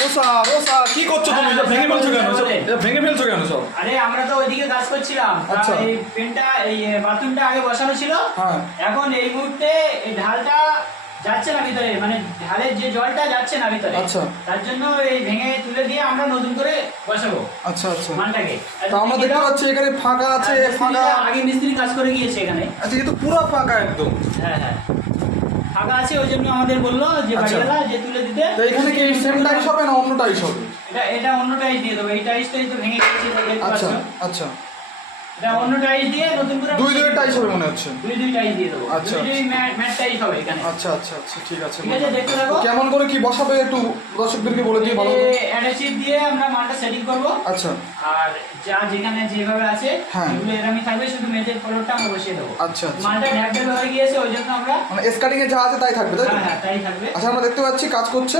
ও sir কি করছো তুমি? এটা ভেঙে ফেলছো কেন? এটা ভেঙে ফেলছো কেন সব? আরে আমরা তো ওইদিকে কাজ করছিলাম। আচ্ছা। এই পেনটা এই বাথরুমটা আগে বসানো ছিল। হ্যাঁ। এখন এই মুহূর্তে এই ঢালটা যাচ্ছে না ভিতরে, মানে ঢালের যে জলটা যাচ্ছে না ভিতরে। আচ্ছা। তার জন্য এই ভেঙে তুলে দিয়ে আমরা নতুন করে বসাবো আচ্ছা আচ্ছা। মালটাকে। তো আমরা দেখতে পাচ্ছি এখানে ফাঁকা আছে, ফাঁকা। আগে মিস্ত্রি কাজ করে গিয়েছে এখানে। আচ্ছা, এটা তো পুরো ফাঁকা একদম। হ্যাঁ হ্যাঁ, ফাঁকা আছে, ওই জন্য আমাদের বললো যে আচ্ছা। বাড়িওয়ালা যে তুলে দিতে। তো এখানে কি সেম টাইস হবে না অন্য টাইস হবে? এটা অন্য টাইস দিয়ে দেবো। এই টাইসটাই তো ভেঙে গেছে, দেখতে আচ্ছা পাচ্ছ। আচ্ছা। এটা অন্য টাইস দিয়ে নতুন করে দুই টাইস হবে মনে হচ্ছে। দুই টাইস দিয়ে দেবো। আচ্ছা। দুই ম্যাট টাইস হবে এখানে। আচ্ছা আচ্ছা আচ্ছা, ঠিক আছে। ঠিক আছে, দেখতে থাকো। কেমন করে কি বসাবে একটু দর্শকদেরকে বলে দিয়ে ভালো হবে। অ্যাডহেসিভ দিয়ে আমরা মালটা সেটিং করব। আচ্ছা আর যা যেখানে যেভাবে আছে হ্যাঁ। এগুলো এরকমই থাকবে, শুধু মেজের ফ্লোরটা আমরা বসিয়ে দেবো। আচ্ছা আচ্ছা। মালটা ঢ্যাপ হয়ে গিয়েছে, ওই জন্য আমরা মানে স্কার্টিং এ যা আছে তাই থাকবে, তাই তো? হ্যাঁ হ্যাঁ তাই থাকবে। আচ্ছা, আমরা দেখতে পাচ্ছি কাজ করছে।